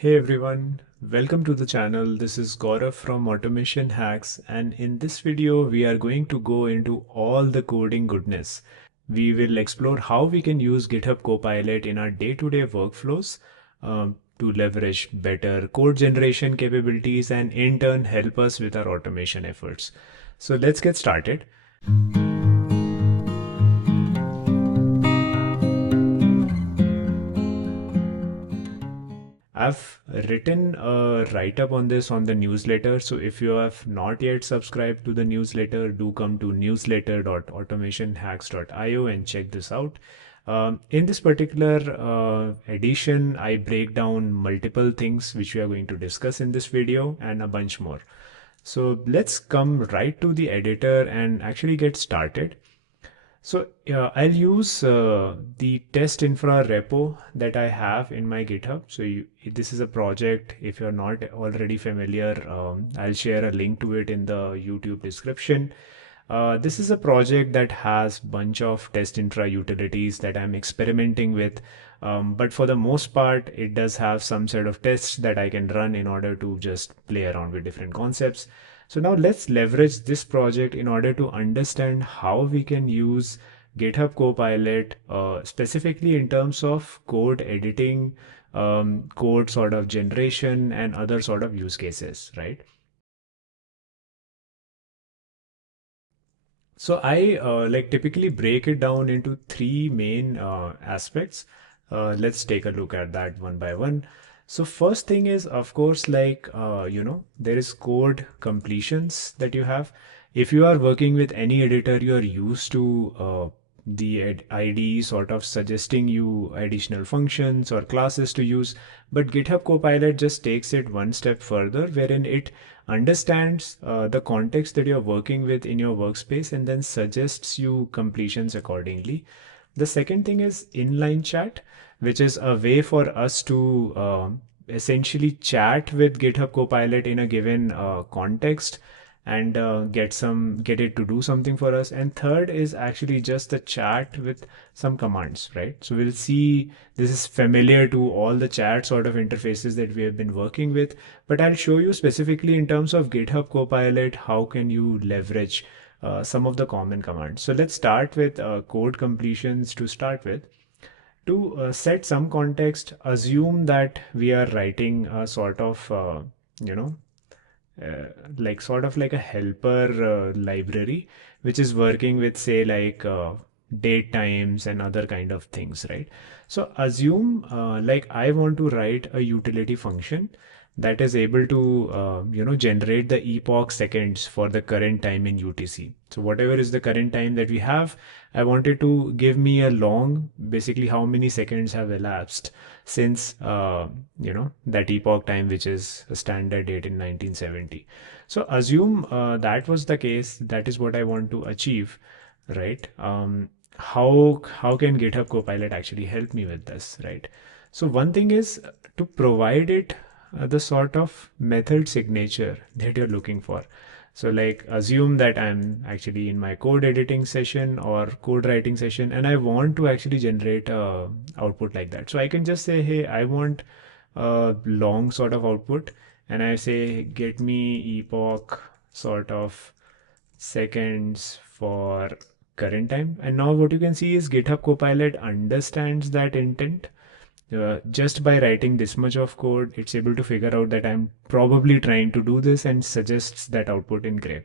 Hey everyone, welcome to the channel. This is Gaurav from Automation Hacks, and in this video we are going to go into all the coding goodness. We will explore how we can use GitHub Copilot in our day-to-day workflows to leverage better code generation capabilities and in turn help us with our automation efforts. So let's get started. I've written a write-up on this on the newsletter. So if you have not yet subscribed to the newsletter, do come to newsletter.automationhacks.io and check this out. In this particular edition, I break down multiple things which we are going to discuss in this video and a bunch more. So let's come right to the editor and actually get started. So I'll use the test infra repo that I have in my GitHub. So this is a project. If you're not already familiar, I'll share a link to it in the YouTube description. This is a project that has bunch of test infra utilities that I'm experimenting with. But for the most part, it does have some set of tests that I can run in order to just play around with different concepts. So now let's leverage this project in order to understand how we can use GitHub Copilot specifically in terms of code editing, code sort of generation, and other sort of use cases, right? So I typically break it down into three main aspects. Let's take a look at that one by one. So first thing is, of course, there is code completions that you have. If you are working with any editor, you are used to the IDE sort of suggesting you additional functions or classes to use, but GitHub Copilot just takes it one step further, wherein it understands the context that you're working with in your workspace and then suggests you completions accordingly. The second thing is inline chat, which is a way for us to essentially chat with GitHub Copilot in a given context and get it to do something for us. And third is actually just the chat with some commands, right? So we'll see this is familiar to all the chat sort of interfaces that we have been working with, but I'll show you specifically in terms of GitHub Copilot how can you leverage some of the common commands. So let's start with code completions to start with. To set some context, assume that we are writing a sort of you know sort of like a helper library which is working with say date times and other kind of things, right? So assume I want to write a utility function that is able to generate the epoch seconds for the current time in UTC. So whatever is the current time that we have, I wanted to give me a long, basically how many seconds have elapsed since that epoch time, which is a standard date in 1970. So assume that was the case. That is what I want to achieve, right? How can GitHub Copilot actually help me with this, right? So one thing is to provide it the sort of method signature that you're looking for. So like assume that I'm actually in my code editing session or code writing session and I want to actually generate a output like that. So I can just say, hey, I want a long sort of output and I say, get me epoch sort of seconds for current time. And now what you can see is GitHub Copilot understands that intent. Just by writing this much of code, it's able to figure out that I'm probably trying to do this and suggests that output in gray.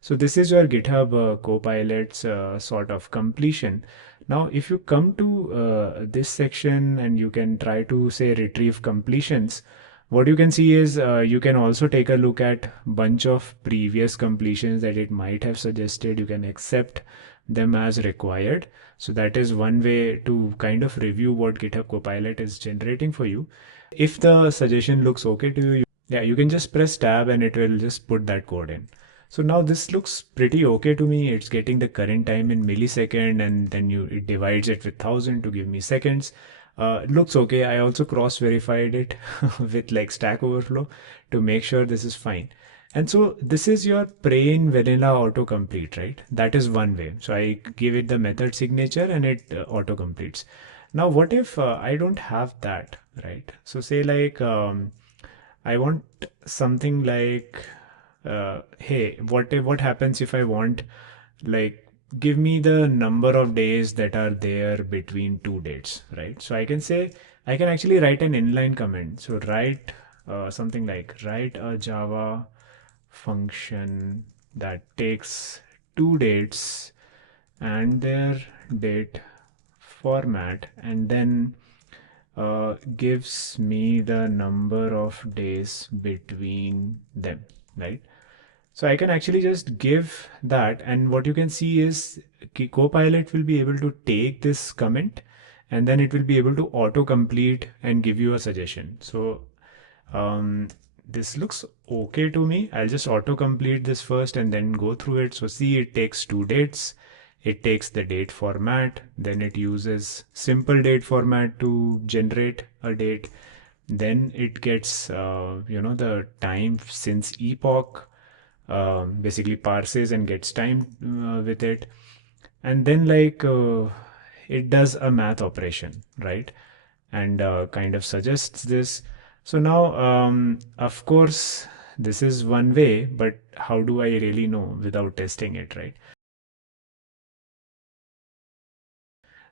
So this is your GitHub Copilot's sort of completion. Now, if you come to this section and you can try to say retrieve completions, what you can see is you can also take a look at bunch of previous completions that it might have suggested. You can accept them as required. So that is one way to kind of review what GitHub Copilot is generating for you. If the suggestion looks okay to you, yeah, you can just press tab and it will just put that code in. So now this looks pretty okay to me. It's getting the current time in millisecond and then it divides it with 1000 to give me seconds. It looks okay. I also cross-verified it with like Stack Overflow to make sure this is fine. And so this is your plain vanilla autocomplete, right? That is one way. So I give it the method signature and it auto completes. Now, what if I don't have that, right? So say like I want something like, hey, what happens if I want like give me the number of days that are there between two dates, right? So I can say I can actually write an inline comment. So write something like write a Java function that takes two dates and their date format and then gives me the number of days between them, right? So I can actually just give that, and what you can see is Copilot will be able to take this comment and then it will be able to autocomplete and give you a suggestion. So um, this looks okay to me. I'll just autocomplete this first and then go through it. So see, it takes two dates. It takes the date format, then it uses simple date format to generate a date. Then it gets, the time since epoch, basically parses and gets time with it. And then it does a math operation, right? And kind of suggests this. So now, of course, this is one way, but how do I really know without testing it, right?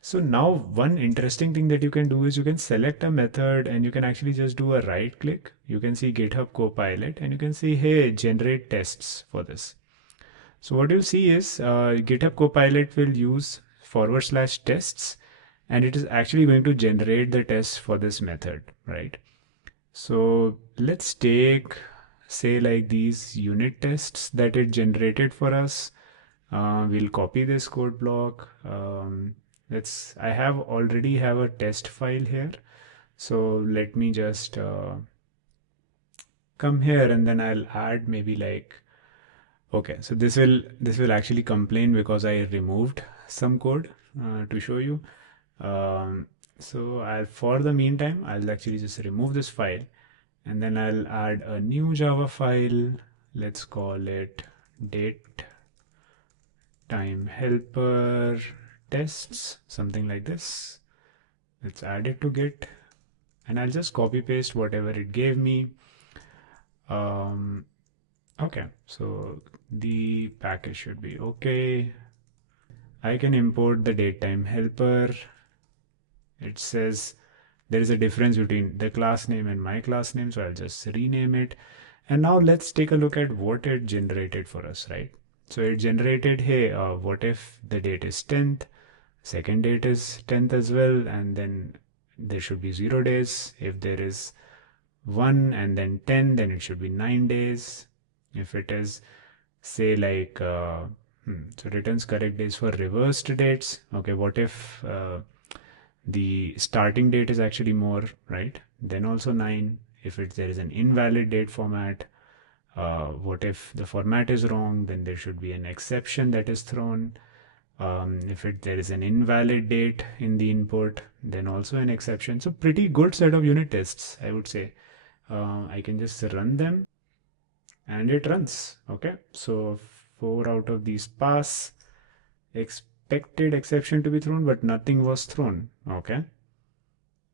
So now one interesting thing that you can do is you can select a method and you can actually just do a right click. You can see GitHub Copilot and you can see, hey, generate tests for this. So what you'll see is GitHub Copilot will use /tests and it is actually going to generate the tests for this method, right? So let's take, say, like these unit tests that it generated for us. We'll copy this code block. I have already have a test file here. So let me just come here and then I'll add maybe like, okay, so this will actually complain because I removed some code to show you. Um, so for the meantime, I'll actually just remove this file and then I'll add a new Java file. Let's call it date time helper tests, something like this. Let's add it to Git and I'll just copy paste whatever it gave me. Um, okay, so the package should be okay. I can import the datetime helper. It says there is a difference between the class name and my class name, so I'll just rename it. And now let's take a look at what it generated for us, right? So it generated, hey, what if the date is 10th, second date is 10th as well, and then there should be 0 days. If there is 1 and then 10, then it should be 9 days. If it is, say, like, so returns correct days for reversed dates. Okay, what if the starting date is actually more, right? Then also 9. If there is an invalid date format, what if the format is wrong, then there should be an exception that is thrown. If there is an invalid date in the input, then also an exception. So pretty good set of unit tests, I would say. I can just run them and it runs. Okay, so 4 out of these pass. Expected exception to be thrown, but nothing was thrown. Okay,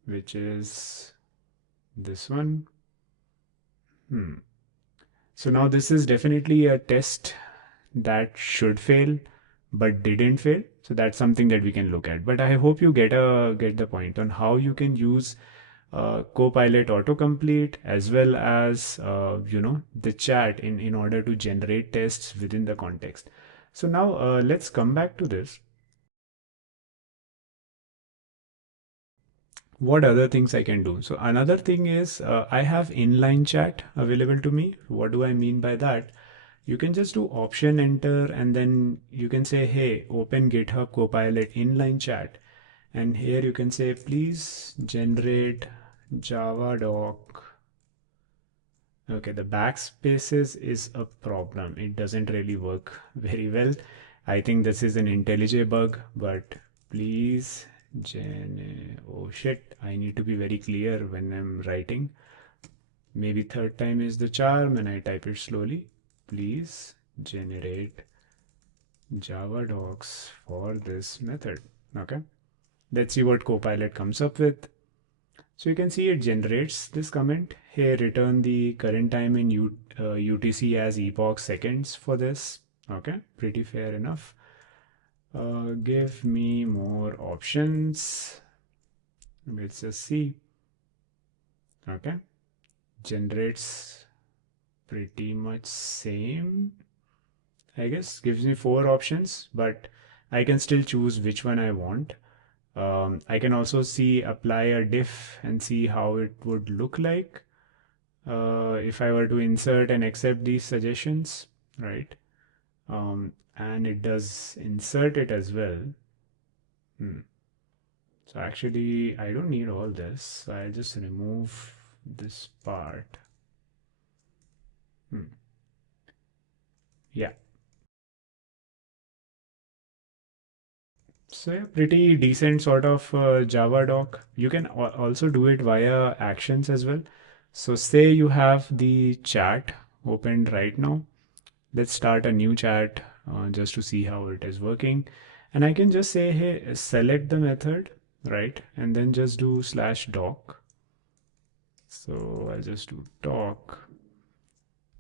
which is this one. So now this is definitely a test that should fail but didn't fail. So that's something that we can look at. But I hope you get the point on how you can use Copilot autocomplete as well as the chat in order to generate tests within the context. So now let's come back to this. What other things I can do? So another thing is I have inline chat available to me. What do I mean by that? You can just do option enter and then you can say, hey, open GitHub Copilot inline chat. And here you can say, please generate Java doc. Okay, the backspaces is a problem. It doesn't really work very well. I think this is an IntelliJ bug, but please oh shit, I need to be very clear when I'm writing. Maybe third time is the charm and I type it slowly. Please generate Java docs for this method. Okay. Let's see what Copilot comes up with. So you can see it generates this comment here, return the current time in UTC as epoch seconds for this. Okay, pretty fair enough. Give me more options. Let's just see. Okay, generates pretty much same, I guess. Gives me 4 options, but I can still choose which one I want. I can also see apply a diff and see how it would look like if I were to insert and accept these suggestions, right? And it does insert it as well. So actually, I don't need all this. So I'll just remove this part. Yeah. So yeah, pretty decent sort of Java doc. You can also do it via actions as well. So say you have the chat opened right now. Let's start a new chat just to see how it is working. And I can just say, hey, select the method, right? And then just do slash doc. So I'll just do doc.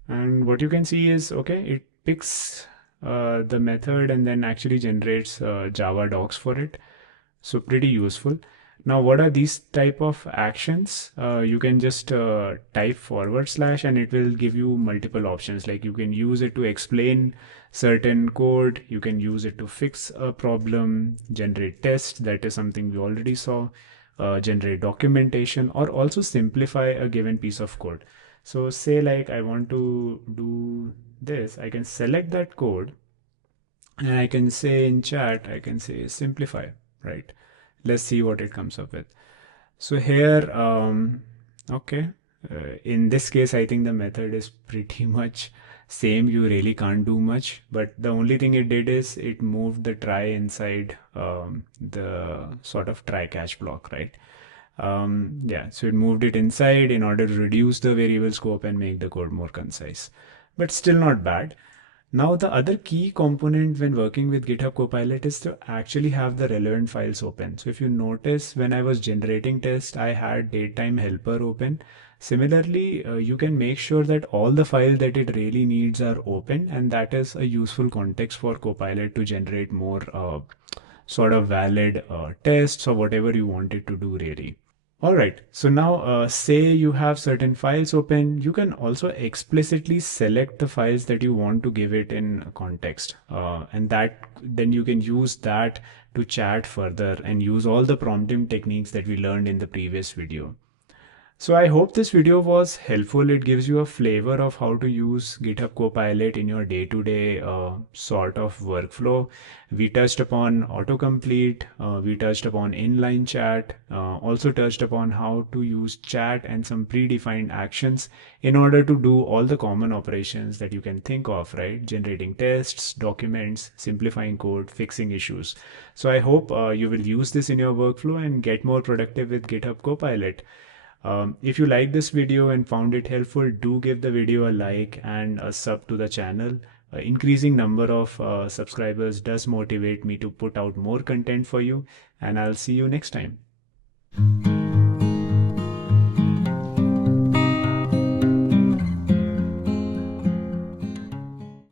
And what you can see is, okay, it picks the method and then actually generates Java docs for it. So pretty useful. Now, what are these type of actions? You can just type forward slash and it will give you multiple options. Like you can use it to explain certain code. You can use it to fix a problem, generate tests. That is something we already saw. Generate documentation or also simplify a given piece of code. So say like I want to do this, I can select that code and I can say in chat, I can say simplify, right? Let's see what it comes up with. So here, okay, in this case, I think the method is pretty much same. You really can't do much, but the only thing it did is it moved the try inside the sort of try catch block, right? Yeah, so it moved it inside in order to reduce the variable scope and make the code more concise, but still not bad. Now, the other key component when working with GitHub Copilot is to actually have the relevant files open. So if you notice, when I was generating tests, I had datetime helper open. Similarly, you can make sure that all the files that it really needs are open, and that is a useful context for Copilot to generate more sort of valid tests or whatever you want it to do really. All right, so now say you have certain files open, you can also explicitly select the files that you want to give it in context. And that then you can use that to chat further and use all the prompting techniques that we learned in the previous video. So I hope this video was helpful. It gives you a flavor of how to use GitHub Copilot in your day-to-day sort of workflow. We touched upon autocomplete, we touched upon inline chat, also touched upon how to use chat and some predefined actions in order to do all the common operations that you can think of, right? Generating tests, documents, simplifying code, fixing issues. So I hope you will use this in your workflow and get more productive with GitHub Copilot. If you like this video and found it helpful, do give the video a like and a sub to the channel. Increasing number of subscribers does motivate me to put out more content for you, and I'll see you next time.